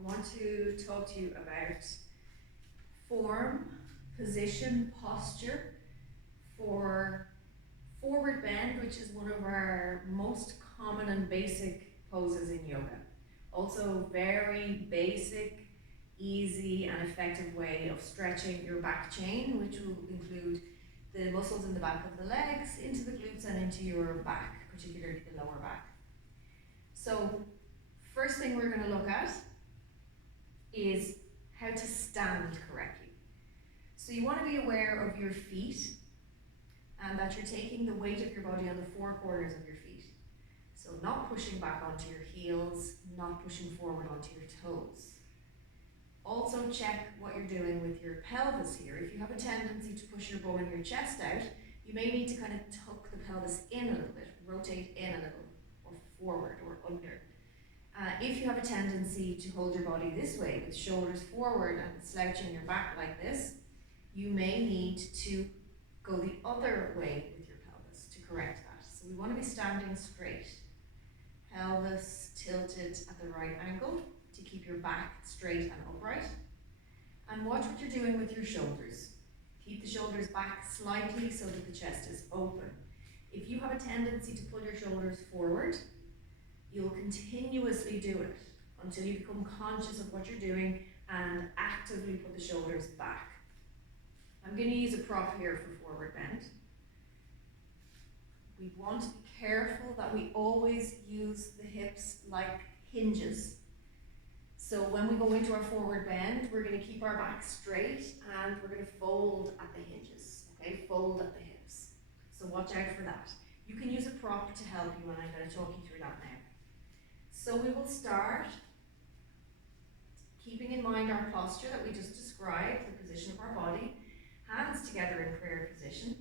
I want to talk to you about form, position, posture for forward bend, which is one of our most common and basic poses in yoga. Also very basic, easy and effective way of stretching your back chain, which will include the muscles in the back of the legs, into the glutes and into your back, particularly the lower back. So first thing we're going to look at is how to stand correctly. So you want to be aware of your feet and that you're taking the weight of your body on the four corners of your feet. So not pushing back onto your heels, not pushing forward onto your toes. Also check what you're doing with your pelvis here. If you have a tendency to push your bum and your chest out, you may need to kind of tuck the pelvis in a little bit, rotate in a little, or forward or under. If you have a tendency to hold your body this way, with shoulders forward and slouching your back like this, you may need to go the other way with your pelvis to correct that. So we want to be standing straight. Pelvis tilted at the right angle to keep your back straight and upright. And watch what you're doing with your shoulders. Keep the shoulders back slightly so that the chest is open. If you have a tendency to pull your shoulders forward, you'll continuously do it until you become conscious of what you're doing and actively put the shoulders back. I'm going to use a prop here for forward bend. We want to be careful that we always use the hips like hinges. So when we go into our forward bend, we're going to keep our back straight and we're going to fold at the hinges, okay? Fold at the hips. So watch out for that. You can use a prop to help you, and I'm going to talk you through that now. So we will start keeping in mind our posture that we just described, the position of our body, hands together in prayer position.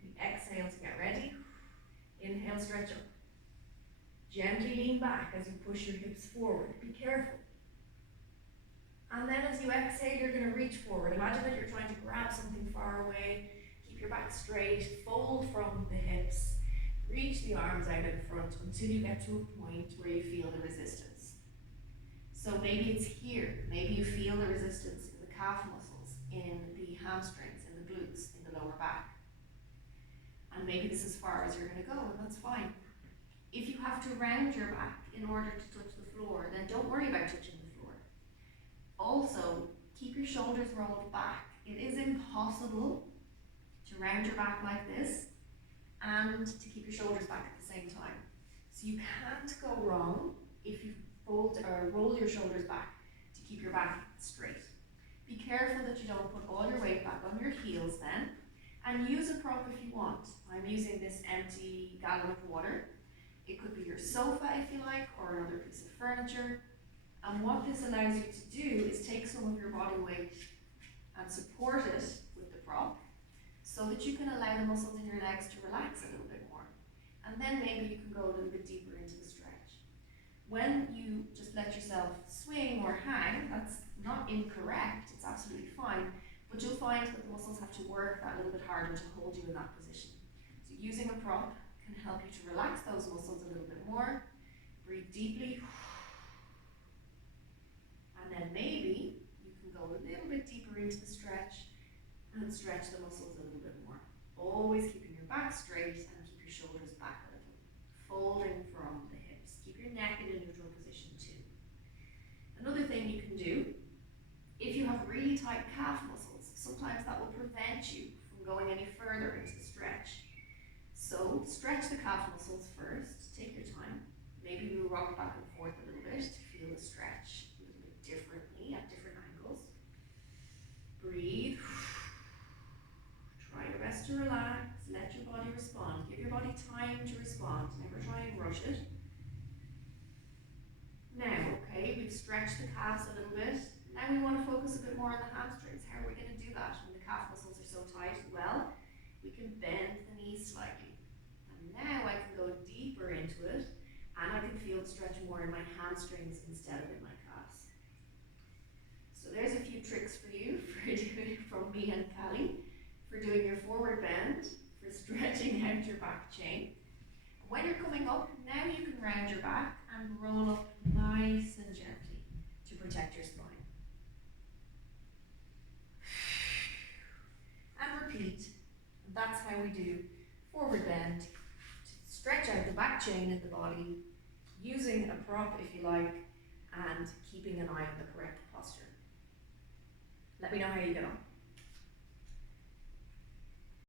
We exhale to get ready. Inhale, stretch up. Gently lean back as you push your hips forward. Be careful. And then as you exhale, you're going to reach forward. Imagine that you're trying to grab something far away. Keep your back straight. Fold from the hips. Reach the arms out in front until you get to a point where you feel the resistance. So maybe it's here. Maybe you feel the resistance in the calf muscles, in the hamstrings, in the glutes, in the lower back. And maybe this is as far as you're going to go, and that's fine. If you have to round your back in order to touch the floor, then don't worry about touching the floor. Also, keep your shoulders rolled back. It is impossible to round your back like this and to keep your shoulders back at the same time. So you can't go wrong if you fold or roll your shoulders back to keep your back straight. Be careful that you don't put all your weight back on your heels then, and use a prop if you want. I'm using this empty gallon of water. It could be your sofa if you like, or another piece of furniture. And what this allows you to do is take some of your body weight and support it with the prop so that you can allow the muscles in your legs to relax a little bit more. And then maybe you can go a little bit deeper into the stretch. When you just let yourself swing or hang, that's not incorrect, it's absolutely fine, but you'll find that the muscles have to work that little bit harder to hold you in that position. So using a prop can help you to relax those muscles a little bit more. Breathe deeply. And then maybe you can go a little bit deeper into the stretch and stretch the muscles a little bit more. Always keeping your back straight and keep your shoulders back a little. Folding from the hips. Keep your neck in a neutral position too. Another thing you can do, if you have really tight calf muscles, sometimes that will prevent you from going any further into the stretch. So stretch the calf muscles first. Take your time. Maybe you rock back and forth a little bit to feel the stretch a little bit differently at different angles. Breathe. Try your best to relax. Let your body respond. Give your body time to respond. Never try and rush it. Now, okay, we've stretched the calves a little bit. Now we want to focus a bit more on the hamstrings. How are we going to do that when the calf muscles are so tight? Well, we can bend the knees slightly. And now I can go deeper into it, and I can feel the stretch more in my hamstrings instead of in my calves. So there's a few tricks for you for doing from me and Callie, for doing your forward bend, for stretching out your back chain. When you're coming up, now you can round your back and roll up nice and gently to protect that's how we do forward bend, to stretch out the back chain in the body, using a prop if you like, and keeping an eye on the correct posture. Let me know how you get on.